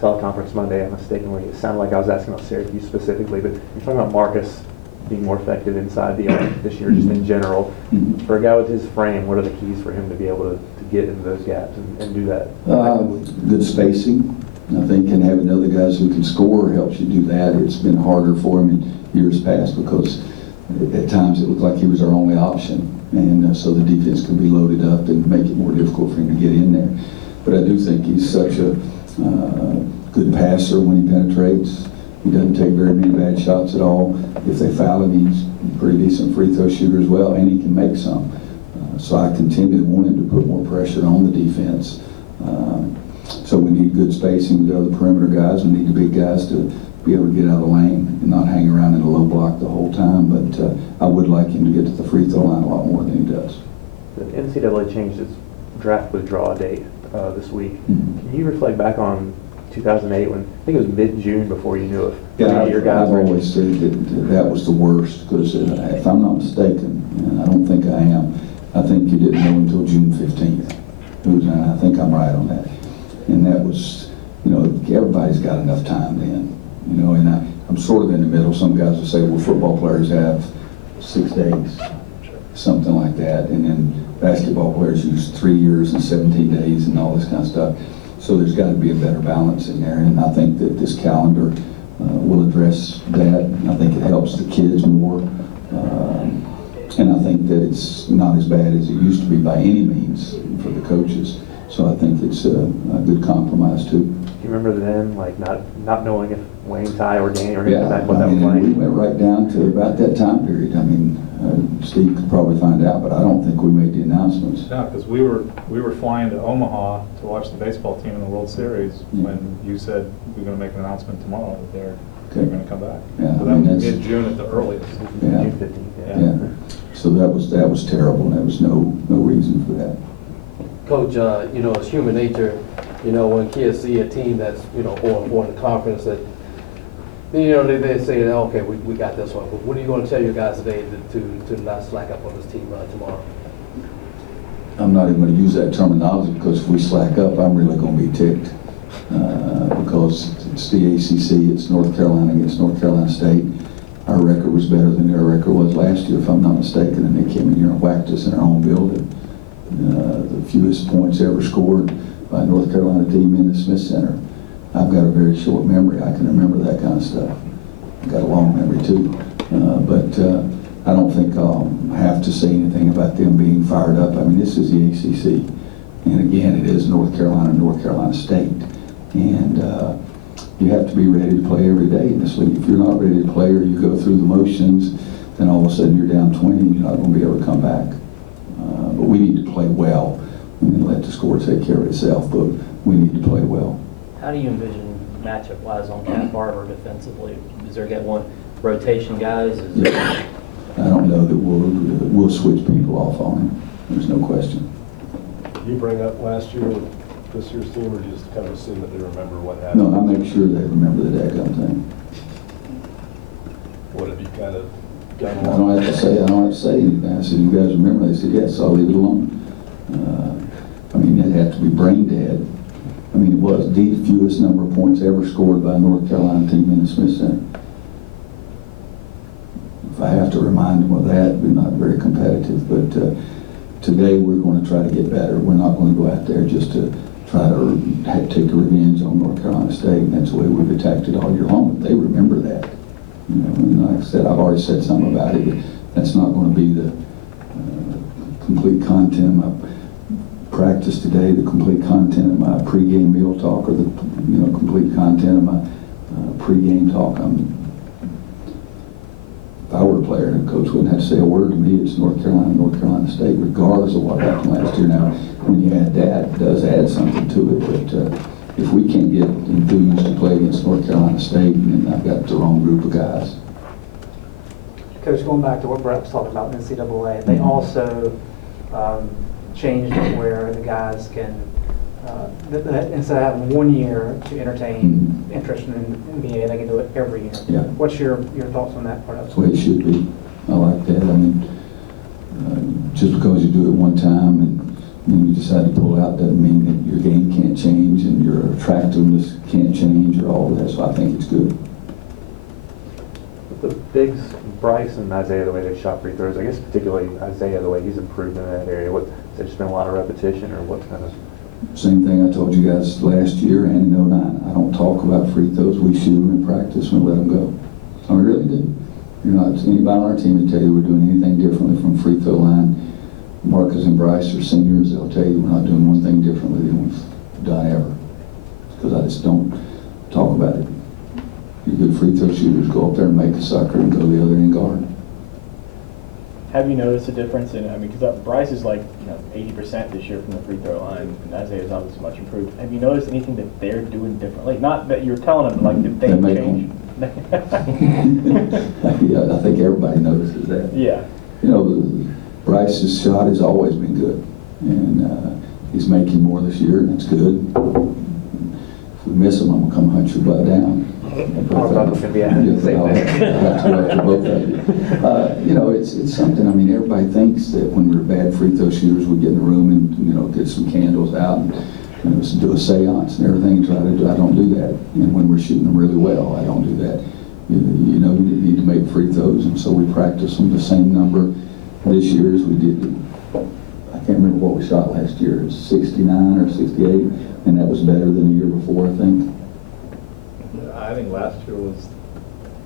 teleconference Monday, I mistakenly, it sounded like I was asking about Syracuse specifically, but you're talking about Marcus being more effective inside the arc this year, just in general. For a guy with his frame, what are the keys for him to be able to get into those gaps and do that? Good spacing, I think, and having other guys who can score helps you do that. It's been harder for him in years past because at times it looked like he was our only option, and so the defense could be loaded up and make it more difficult for him to get in there. But I do think he's such a good passer when he penetrates. He doesn't take very many bad shots at all. If they foul him, he's a pretty decent free throw shooter as well, and he can make some. So I continue to want him to put more pressure on the defense. So we need good spacing with the other perimeter guys. We need the big guys to be able to get out of the lane and not hang around in a low block the whole time. But I would like him to get to the free throw line a lot more than he does. The NCAA changed its draft withdrawal date this week. Mm-hmm. Can you reflect back on 2008 when I think it was mid-June before you knew if your guys I've were always said that was the worst because if I'm not mistaken, and I don't think I am, I think you didn't know until June 15th. I think I'm right on that. And that was, everybody's got enough time then. And I'm sort of in the middle. Some guys will say, well, football players have 6 days, something like that. And then basketball players use 3 years and 17 days and all this kind of stuff. So there's got to be a better balance in there. And I think that this calendar will address that. I think it helps the kids more. And I think that it's not as bad as it used to be by any means for the coaches. So I think it's a good compromise too. Do you remember then, like not knowing if Wayne, Ty, or Danny or anything Yeah, like what that was like? we went right down to about that time period. I mean, Steve could probably find out, but I don't think we made the announcements. Yeah, because we were flying to Omaha to watch the baseball team in the World Series when you said we're going to make an announcement tomorrow that they're going to come back. Yeah, So I that mean, was that's mid-June at the earliest. Yeah. June 15th. Yeah. So that was terrible, and there was no reason for that. Coach, it's human nature, when kids see a team that's, or in the conference that, they say, okay, we got this one. But what are you going to tell your guys today to not slack up on this team tomorrow? I'm not even going to use that terminology because if we slack up, I'm really going to be ticked. Because it's the ACC, it's North Carolina against North Carolina State. Our record was better than their record was last year, if I'm not mistaken, and they came in here and whacked us in our own building. The fewest points ever scored by a North Carolina team in the Smith Center. I've got a very short memory. I can remember that kind of stuff. I've got a long memory too. But I don't think I'll have to say anything about them being fired up. I mean, this is the ACC. And again, it is North Carolina State. And you have to be ready to play every day in this league. If you're not ready to play or you go through the motions, then all of a sudden you're down 20 and you're not going to be able to come back. But we need to play well and then let the score take care of itself. But we need to play well. How do you envision matchup-wise on Cat Barber defensively? Is there get one rotation guys? Yeah. I don't know that we'll switch people off on him. There's no question. You bring up last year with this year's team, or just kind of assume that they remember what happened? No, I make sure they remember the daggum thing. What have you kind of done? I don't have to say anything. I said, you guys remember? They said, yes, I'll leave it alone. I mean, it had to be brain dead. I mean, it was the fewest number of points ever scored by a North Carolina team in the Smith Center. If I have to remind them of that, we're not very competitive. But today we're going to try to get better. We're not going to go out there just to try to take a revenge on North Carolina State. And that's the way we've attacked it all year long. But they remember that. And like I said, I've already said something about it, but that's not going to be the complete content of my practice today, the complete content of my pregame meal talk, or the complete content of my pregame talk. If I were a player, the coach wouldn't have to say a word to me. It's North Carolina State, regardless of what happened last year. Now, when you add that, it does add something to it, but if we can't get enthused to play against North Carolina State, then I've got the wrong group of guys. Coach, going back to what Brett was talking about in NCAA, they also changed it where the guys can, instead of having 1 year to entertain interest in NBA, they can do it every year. Yeah. What's your thoughts on that part of it? That's the way it should be. I like that. I mean, just because you do it one time and you decide to pull out, doesn't mean that your game can't change and your attractiveness can't change or all of that, so I think it's good. With the bigs, Bryce and Isaiah, the way they shot free throws, I guess particularly Isaiah, the way he's improved in that area, has there just been a lot of repetition, or what kind of? Same thing I told you guys last year and in '09. I don't talk about free throws. We shoot them in practice and let them go. I really do. You're not, anybody on our team to tell you we're doing anything differently from free throw line. Marcus and Bryce are seniors. They'll tell you we're not doing one thing differently than we've done ever. Because I just don't talk about it. You good free throw shooters, go up there and make a sucker and go the other end guard. Have you noticed a difference in, because Bryce is like, 80% this year from the free throw line, and Isaiah is obviously much improved. Have you noticed anything that they're doing differently? Not that you're telling them, like, that they They make change. Yeah, I think everybody notices that. Yeah. Bryce's shot has always been good, and he's making more this year, and that's good. If we miss him, I'm gonna come hunt your butt down. I thought I was gonna be asking the same thing. I'll have to go after both of you. It's something, everybody thinks that when we're bad free throw shooters, we get in the room and, get some candles out and, do a seance and everything and try to do. I don't do that. And when we're shooting them really well, I don't do that. You need to make free throws, and so we practice them the same number this year as we did. I can't remember what we shot last year. It was 69 or 68, and that was better than the year before, I think. I think last year was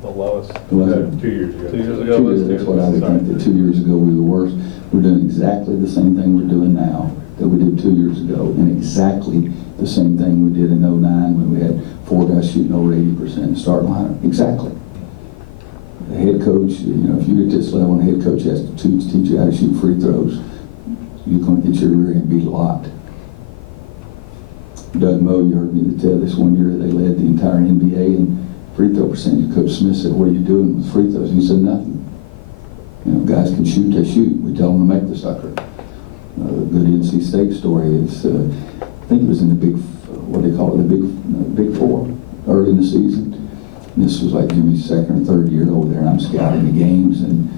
the lowest. Was it? 2 years ago. 2 years ago. 2 years, that's what I would think, that 2 years ago we were the worst. We're doing exactly the same thing we're doing now that we did 2 years ago, and exactly the same thing we did in '09 when we had 4 guys shooting over 80% starting lineup. Exactly. The head coach, if you get this level and the head coach has to teach you how to shoot free throws, you're going to get your rear end beat a lot. Doug Moe, you heard me tell this one year, they led the entire NBA in free throw percentage. Coach Smith said, "What are you doing with free throws?" And he said, "Nothing. Guys can shoot, they shoot. We tell them to make the sucker." A good NC State story is, I think it was in the Big Four, early in the season. And this was like Jimmy's second or third year over there, and I'm scouting the games, and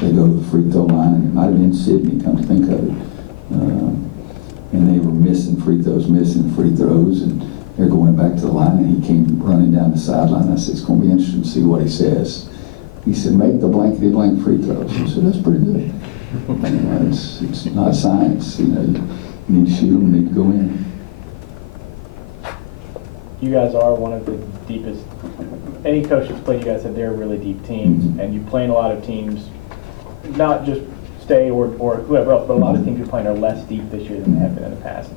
they go to the free throw line, and it might have been Sydney, come to think of it. And they were missing free throws, and they're going back to the line, and he came running down the sideline. I said, "It's going to be interesting to see what he says." He said, "Make the blankety blank free throws." I said, "That's pretty good." It's not science. You need to shoot them, you need to go in. You guys are one of the deepest, any coach that's played you guys said they're a really deep team, Mm-hmm. and you play in a lot of teams, not just State or whoever else, but a lot of teams you're playing are less deep this year than they have been in the past.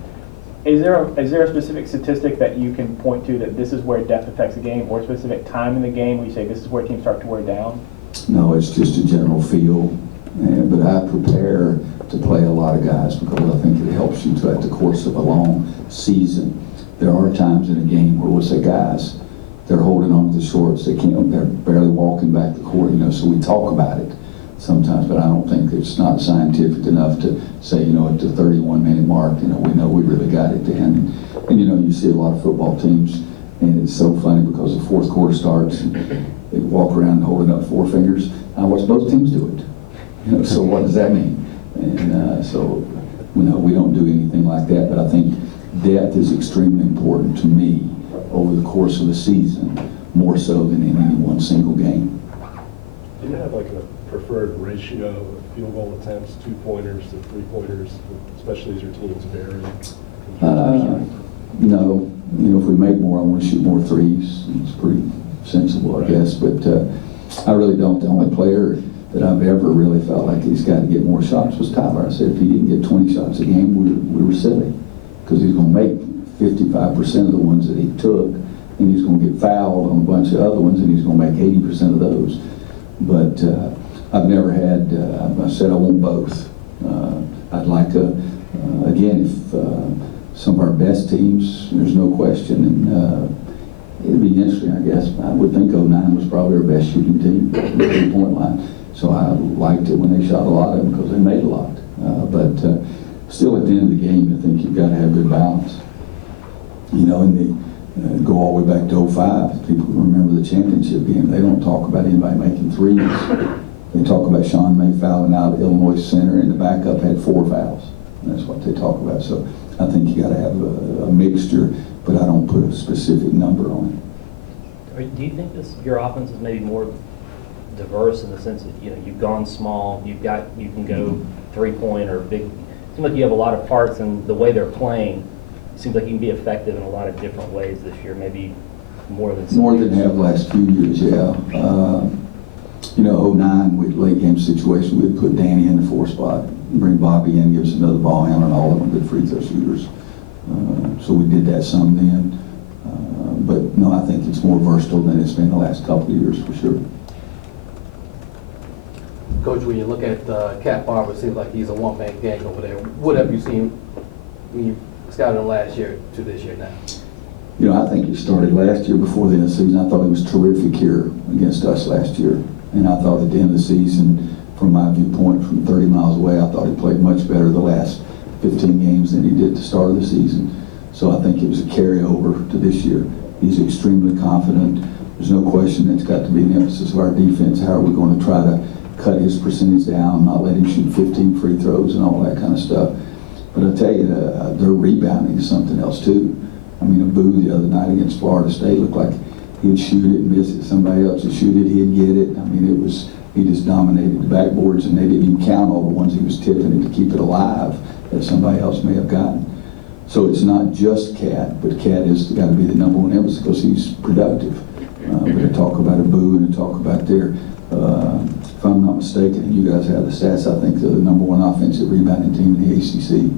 Is there a specific statistic that you can point to that this is where depth affects the game, or a specific time in the game where you say this is where teams start to wear down? No, it's just a general feel. But I prepare to play a lot of guys because I think it helps you throughout the course of a long season. There are times in a game where we'll say, "Guys, they're holding on to the shorts. They're barely walking back the court." So we talk about it sometimes, but I don't think it's not scientific enough to say, at the 31-minute mark, we know we really got it then. And you see a lot of football teams, and it's so funny because the fourth quarter starts, and they walk around holding up 4 fingers. I watch both teams do it. So what does that mean? And so, we don't do anything like that, but I think depth is extremely important to me over the course of the season, more so than in any one single game. Do you have like a preferred ratio of field goal attempts, 2-pointers to 3-pointers, especially as your teams vary? No. If we make more, I want to shoot more threes. It's pretty sensible, I guess, but I really don't. The only player that I've ever really felt like he's got to get more shots was Tyler. I said if he didn't get 20 shots a game, we were silly, because he's going to make 55% of the ones that he took, and he's going to get fouled on a bunch of other ones, and he's going to make 80% of those. But I've never had, I said I want both. I'd like again, if some of our best teams, there's no question, and it'd be interesting, I guess. I would think '09 was probably our best shooting team, the 3-point line. So I liked it when they shot a lot of them because they made a lot. But still, at the end of the game, I think you've got to have good balance. And go all the way back to '05. People remember the championship game. They don't talk about anybody making threes. They talk about Sean May fouling out Illinois center, and the backup had 4 fouls. That's what they talk about. So I think you got to have a mixture, but I don't put a specific number on Do you think your offense is maybe more diverse in the sense that, you've gone small, you can go 3-point or big? It seems like you have a lot of parts, and the way they're playing, it seems like you can be effective in a lot of different ways this year, maybe more than it. some More than years. have last few years, yeah. 09 with late game situation, we'd put Danny in the 4 spot, bring Bobby in, give us another ball handler, and all of them good free throw shooters. So we did that some then. But no, I think it's more versatile than it's been the last couple of years for sure. Coach, when you look at Cat Barber, it seems like he's a one-man gang over there. What have you seen when you scouted him last year to this year now? I think it started last year before the end of the season. I thought he was terrific here against us last year. And I thought at the end of the season, from my viewpoint, from 30 miles away, I thought he played much better the last 15 games than he did at the start of the season. So I think it was a carryover to this year. He's extremely confident. There's no question that's got to be an emphasis of our defense. How are we going to try to cut his percentage down, not let him shoot 15 free throws and all that kind of stuff. But I tell you, their rebounding is something else too. I mean, Abu the other night against Florida State looked like he'd shoot it and miss it. Somebody else would shoot it, he'd get it. I mean, he just dominated the backboards, and they didn't even count all the ones he was tipping it to keep it alive that somebody else may have gotten. So it's not just Cat, but Cat has got to be the number one emphasis because he's productive. But they talk about Abu and they talk about their, if I'm not mistaken, and you guys have the stats, I think they're the number one offensive rebounding team in the ACC.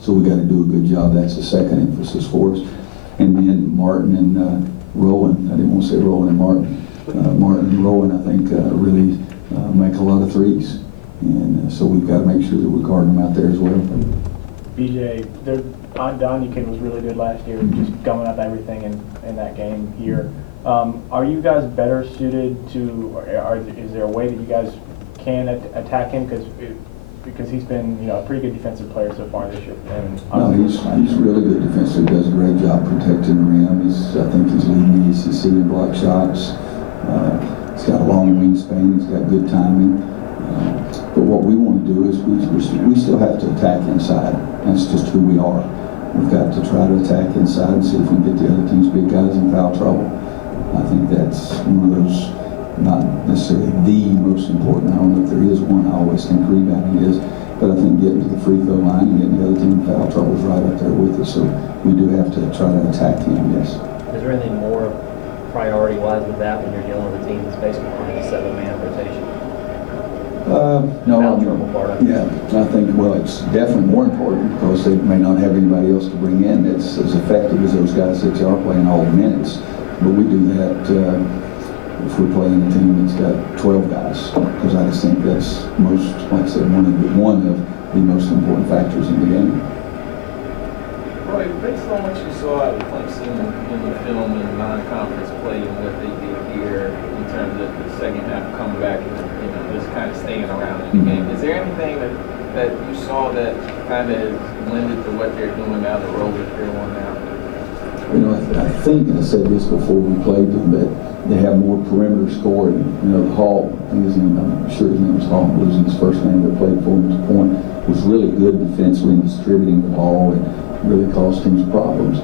So we got to do a good job. That's the second emphasis for us. And then Martin and Rowan, I didn't want to say Rowan and Martin. Martin and Rowan, I think, really make a lot of threes. And so we've got to make sure that we guard them out there as well. BJ, Donikin was really good last year, just gumming up everything in that game here. Are you guys better suited to, or is there a way that you guys can attack him? Because he's been, a pretty good defensive player so far this year. And No, he's really good defensively. Does a great job protecting the rim. I think he's leading the ACC in block shots. He's got a long wingspan. He's got good timing. But what we want to do is we still have to attack inside. That's just who we are. We've got to try to attack inside and see if we can get the other team's big guys in foul trouble. I think that's one of those, not necessarily the most important. I don't know if there is one. I always think rebounding is. But I think getting to the free throw line and getting the other team in foul trouble is right up there with us. So we do have to try to attack him, yes. Is there anything more priority-wise with that when you're dealing with a team that's basically playing a 7-man rotation? No, Foul trouble part of it. yeah, I think, well, it's definitely more important because they may not have anybody else to bring in that's as effective as those guys that are playing all the minutes. But we do that if we're playing a team that's got 12 guys, because I just think that's most, like I said, one of the most important factors in the game. Roy, based on what you saw out of Clemson in the film and non-conference play and what they did here in terms of the second half coming back and just kind of staying around in the game, is there anything that you saw that kind of is blended to what they're doing now, the role that they're on now? I think, and I said this before we played them, that they have more perimeter scoring. Hall, I'm sure his name was Hall, I'm losing his first name, but played for him at the point, was really good defensively in distributing the ball and really caused teams problems.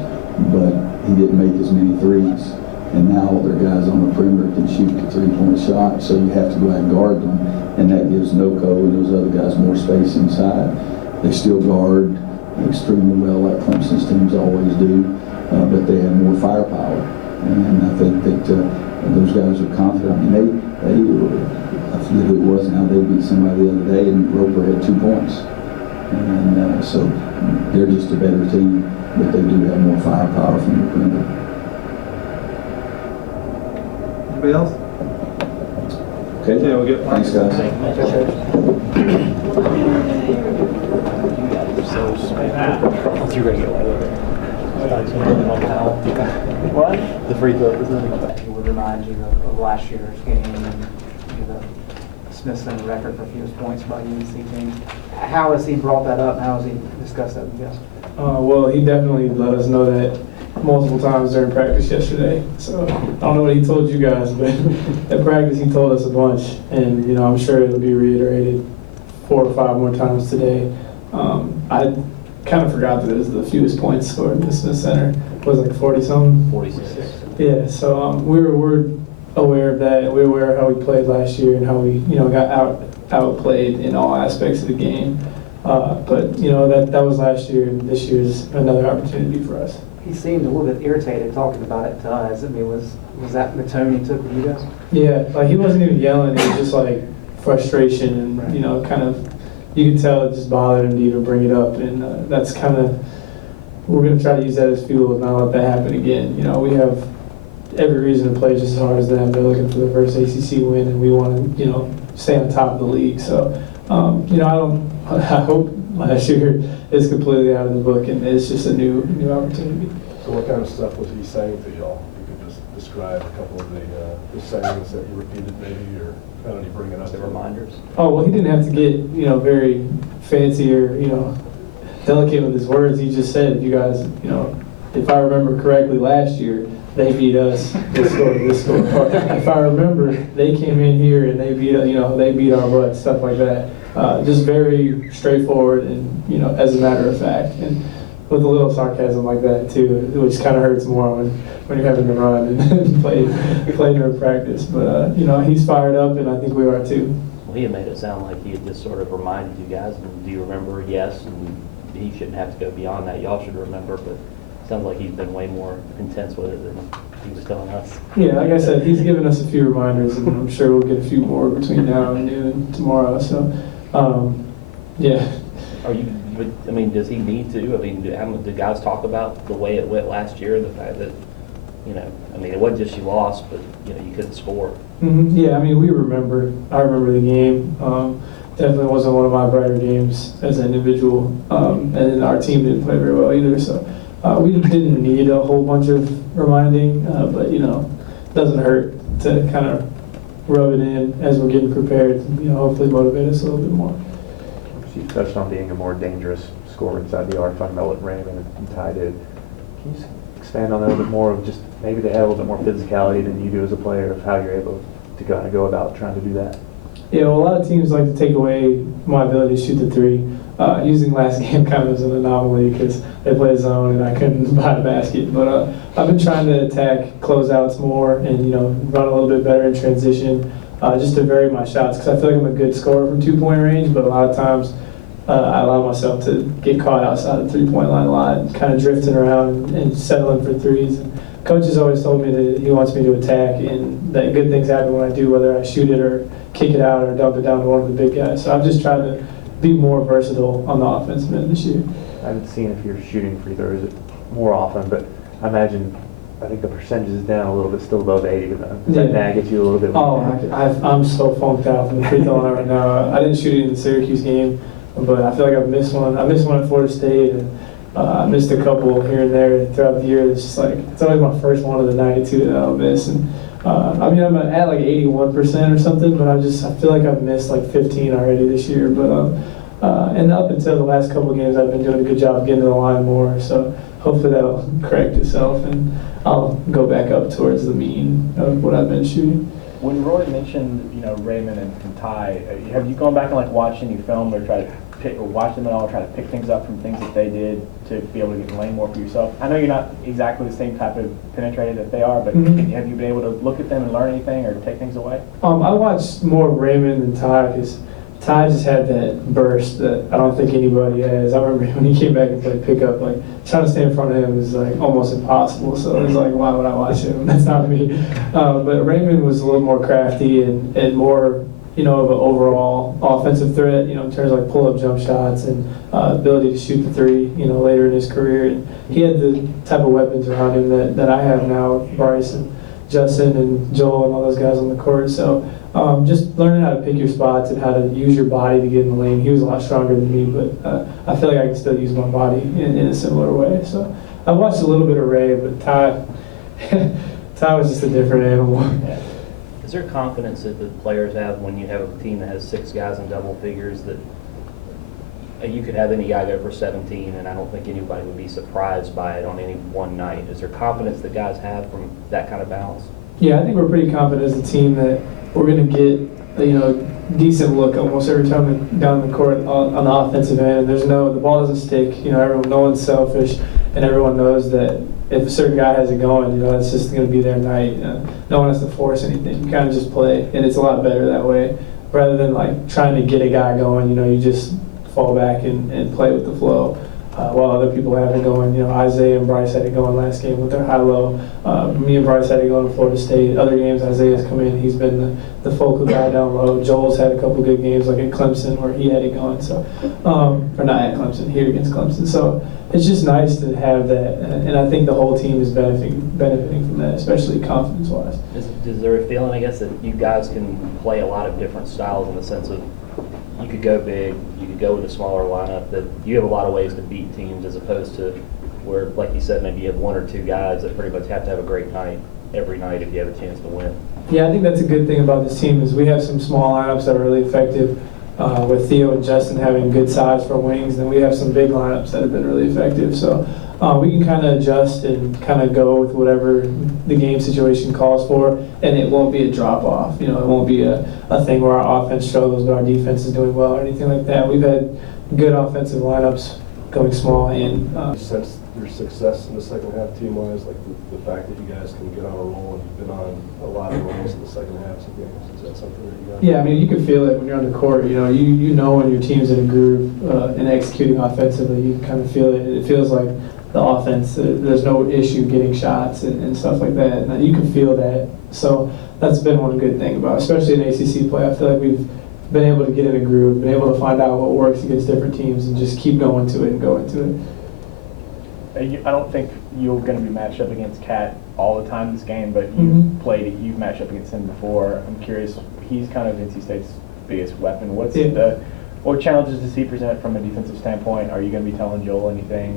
But he didn't make as many threes. And now all their guys on the perimeter can shoot the 3-point shot, so you have to go out and guard them. And that gives Noko and those other guys more space inside. They still guard extremely well, like Clemson's teams always do, but they have more firepower. And I think that those guys are confident. I mean, I forget who it was now, they beat somebody the other day and Roper had 2 points. And so they're just a better team, but they do have more firepower from the perimeter. Anybody else? Okay, Yeah, we'll get thanks, guys. You're going to get one. What? The free throw, isn't it? It would remind you of last year's game and the Smithson record for fewest points by UNC team. How has he brought that up? How has he discussed that with you guys? Well, he definitely let us know that multiple times during practice yesterday. So I don't know what he told you guys, but at practice he told us a bunch. And, I'm sure it'll be reiterated 4 or 5 more times today. I kind of forgot that it was the fewest points scored in the Smith Center. It was like 40-something. 46. Yeah, so we're aware of that. We're aware of how we played last year and how we, got outplayed in all aspects of the game. But that was last year, and this year's another opportunity for us. He seemed a little bit irritated talking about it to us. I mean, was that the tone he took with you guys? Yeah, like he wasn't even yelling. It was just like frustration and kind of, you could tell it just bothered him to even bring it up. And that's kind of, we're going to try to use that as fuel and not let that happen again. We have every reason to play just as hard as them. They're looking for the first ACC win, and we want to, stay on top of the league. So, I hope last year is completely out of the book, and it's just a new opportunity. So what kind of stuff was he saying to y'all? You could just describe a couple of the sayings that you repeated maybe, or how did he bring it up? The reminders. Oh, well, he didn't have to get, very fancy or, delicate with his words. He just said, you guys, if I remember correctly last year, they beat us this score. Or if I remember, they came in here and they beat, they beat our butt, stuff like that. Just very straightforward and, as a matter of fact. And with a little sarcasm like that too, which kind of hurts more when you're having to run and play during practice. But, he's fired up, and I think we are too. Well, he had made it sound like he had just sort of reminded you guys, and do you remember? Yes, and he shouldn't have to go beyond that. Y'all should remember, but it sounds like he's been way more intense with it than he was telling us. Yeah, like I said, he's given us a few reminders, and I'm sure we'll get a few more between now and noon tomorrow. So, yeah. Does he need to? Do guys talk about the way it went last year? The fact that, it wasn't just you lost, but, you couldn't score. Mm-hmm. Yeah, we remember. I remember the game. Definitely wasn't one of my brighter games as an individual. And then our team didn't play very well either. So we didn't need a whole bunch of reminding, but, it doesn't hurt to kind of rub it in as we're getting prepared, hopefully motivate us a little bit more. You touched on being a more dangerous scorer inside the arc, talking about what Raymond and Ty did. Can you expand on that a little bit more, of just maybe they have a little bit more physicality than you do as a player, of how you're able to kind of go about trying to do that? Yeah, well, a lot of teams like to take away my ability to shoot the three. Using last game kind of as an anomaly because they play zone and I couldn't buy a basket. But I've been trying to attack closeouts more and, run a little bit better in transition just to vary my shots, because I feel like I'm a good scorer from 2-point range, but a lot of times I allow myself to get caught outside the 3-point line a lot, kind of drifting around and settling for threes. And Coach has always told me that he wants me to attack and that good things happen when I do, whether I shoot it or kick it out or dump it down to one of the big guys. So I've just tried to be more versatile on the offensive end this year. I haven't seen if you're shooting free throws more often, but I think the percentage is down a little bit, still above 80, but does that nag at you a little bit? Oh, I'm so funked out from the free throw line right now. I didn't shoot it in the Syracuse game, but I feel like I've missed one. I missed one at Florida State, and I missed a couple here and there throughout the year. It's just like, it's always my first one of the 92 that I'll miss. And I'm at like 81% or something, but I feel like I've missed like 15 already this year. But and up until the last couple of games, I've been doing a good job getting to the line more. So hopefully that'll correct itself, and I'll go back up towards the mean of what I've been shooting. When Roy mentioned, Raymond and Ty, have you gone back and watched any film or try to pick, or watch them at all, try to pick things up from things that they did to be able to get in the lane more for yourself? I know you're not exactly the same type of penetrator that they are, but have you been able to look at them and learn anything or take things away? I watched more Raymond than Ty, because Ty just had that burst that I don't think anybody has. I remember when he came back and played pickup, trying to stay in front of him was almost impossible. So it was why would I watch him? That's not me. But Raymond was a little more crafty and more, of an overall offensive threat, in terms of pull-up jump shots and ability to shoot the three, later in his career. And he had the type of weapons around him that I have now, Bryce and Justin and Joel and all those guys on the court. So just learning how to pick your spots and how to use your body to get in the lane. He was a lot stronger than me, but I feel like I can still use my body in a similar way. So I watched a little bit of Ray, but Ty was just a different animal. Yeah. Is there confidence that the players have when you have a team that has 6 guys in double figures that you could have any guy go for 17, and I don't think anybody would be surprised by it on any one night? Is there confidence that guys have from that kind of balance? Yeah, I think we're pretty confident as a team that we're going to get, decent look almost every time down the court on the offensive end. And the ball doesn't stick. No one's selfish, and everyone knows that if a certain guy has it going, it's just going to be their night. No one has to force anything. You kind of just play, and it's a lot better that way. Rather than like trying to get a guy going, you just fall back and play with the flow. While other people have it going, Isaiah and Bryce had it going last game with their high-low. Me and Bryce had it going in Florida State. Other games, Isaiah's come in. He's been the focal guy down low. Joel's had a couple good games, like at Clemson, where he had it going. So, or not at Clemson, here against Clemson. So it's just nice to have that, and I think the whole team is benefiting from that, especially confidence-wise. Is there a feeling, I guess, that you guys can play a lot of different styles in the sense of you could go big, you could go with a smaller lineup, that you have a lot of ways to beat teams as opposed to where, like you said, maybe you have one or two guys that pretty much have to have a great night every night if you have a chance to win? Yeah, I think that's a good thing about this team is we have some small lineups that are really effective. With Theo and Justin having good size for wings, then we have some big lineups that have been really effective. So we can kind of adjust and kind of go with whatever the game situation calls for, and it won't be a drop-off. It won't be a thing where our offense struggles but our defense is doing well or anything like that. We've had good offensive lineups going small and Since your success in the second half team-wise, like the fact that you guys can get on a roll and you've been on a lot of rolls in the second halves of games, is that something that you guys? yeah, I mean, you can feel it when you're on the court. You know when your team's in a groove and executing offensively. You can kind of feel it. It feels like the offense. There's no issue getting shots and stuff like that. And you can feel that. So that's been one good thing about, especially in ACC play. I feel like we've been able to get in a groove, been able to find out what works against different teams, and just keep going to it and going to it. I don't think you're going to be matched up against Cat all the time this game, but you've matched up against him before. I'm curious, he's kind of NC State's biggest weapon. What challenges does he present from a defensive standpoint? Are you going to be telling Joel anything,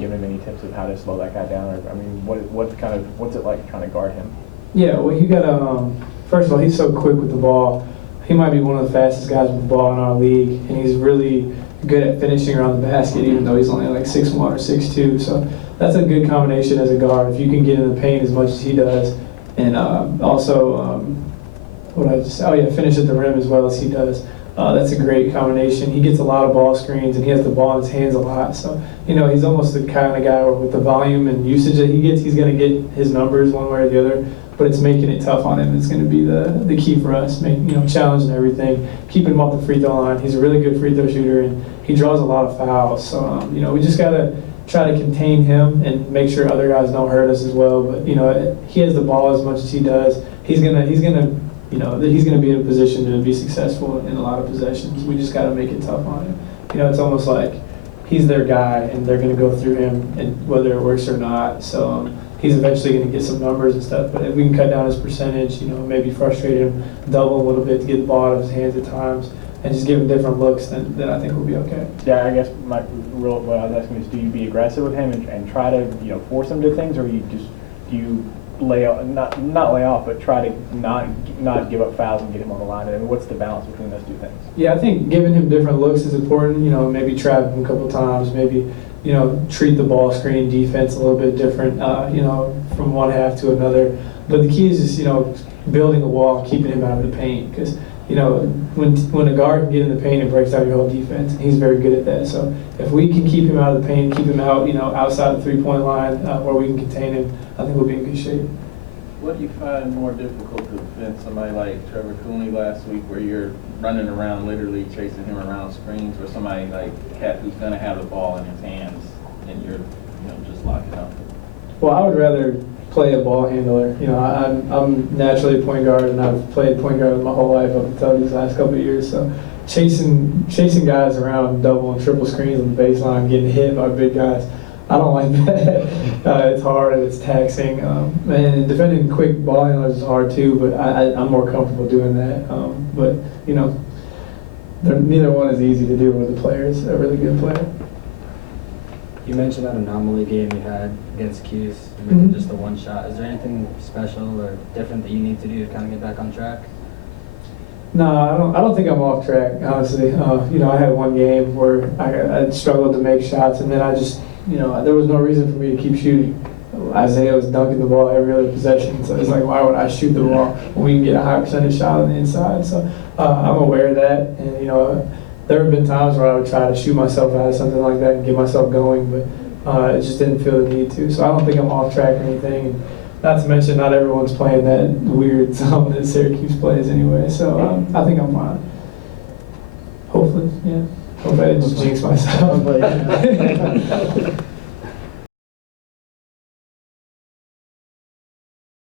giving him any tips of how to slow that guy down? Or, I mean, what's it like trying to guard him? Yeah, well, you got to, first of all, he's so quick with the ball. He might be one of the fastest guys with the ball in our league, and he's really good at finishing around the basket, even though he's only like 6'1" or 6'2". So that's a good combination as a guard. If you can get in the paint as much as he does, and also, finish at the rim as well as he does. That's a great combination. He gets a lot of ball screens, and he has the ball in his hands a lot. So, he's almost the kind of guy where with the volume and usage that he gets, he's going to get his numbers one way or the other. But it's making it tough on him. It's going to be the key for us. Challenging everything, keeping him off the free throw line. He's a really good free throw shooter, and he draws a lot of fouls. So, we just got to try to contain him and make sure other guys don't hurt us as well. But, he has the ball as much as he does. He's gonna be in a position to be successful in a lot of possessions. We just got to make it tough on him. It's almost like he's their guy, and they're going to go through him, and whether it works or not. So he's eventually going to get some numbers and stuff. But if we can cut down his percentage, maybe frustrate him, double a little bit to get the ball out of his hands at times, and just give him different looks, then I think we'll be okay. Yeah, I guess what I was asking is, do you be aggressive with him and try to force him to things, or do you lay off, not lay off, but try to not give up fouls and get him on the line? I mean, what's the balance between those two things? Yeah, I think giving him different looks is important. Maybe trap him a couple times, maybe treat the ball screen defense a little bit different, from one half to another. But the key is just building a wall, keeping him out of the paint, because when a guard can get in the paint, it breaks down your whole defense, and he's very good at that. So if we can keep him out of the paint, keep him out, outside the three-point line where we can contain him, I think we'll be in good shape. What do you find more difficult to defend somebody like Trevor Cooney last week, where you're running around literally chasing him around screens, or somebody like Cat who's going to have the ball in his hands and you're just locking up? Well, I would rather play a ball handler. I'm naturally a point guard, and I've played point guard my whole life up until these last couple of years. So chasing guys around double and triple screens on the baseline, getting hit by big guys, I don't like that. It's hard and it's taxing. And defending quick ball handlers is hard too, but I'm more comfortable doing that. But neither one is easy to do with the player. It's a really good player. You mentioned that anomaly game you had against Cuse, making just the one shot. Is there anything special or different that you need to do to kind of get back on track? No, I don't think I'm off track, honestly. I had one game where I struggled to make shots, and then I just, there was no reason for me to keep shooting. Isaiah was dunking the ball every other possession, so it's like, why would I shoot the ball when we can get a high percentage shot on the inside? So I'm aware of that, and you know, there have been times where I would try to shoot myself out of something like that and get myself going, but it just didn't feel the need to. So I don't think I'm off track or anything. And not to mention, not everyone's playing that weird zone that Syracuse plays anyway. So I think I'm fine. Hopefully, yeah. Hopefully I didn't just jinx myself.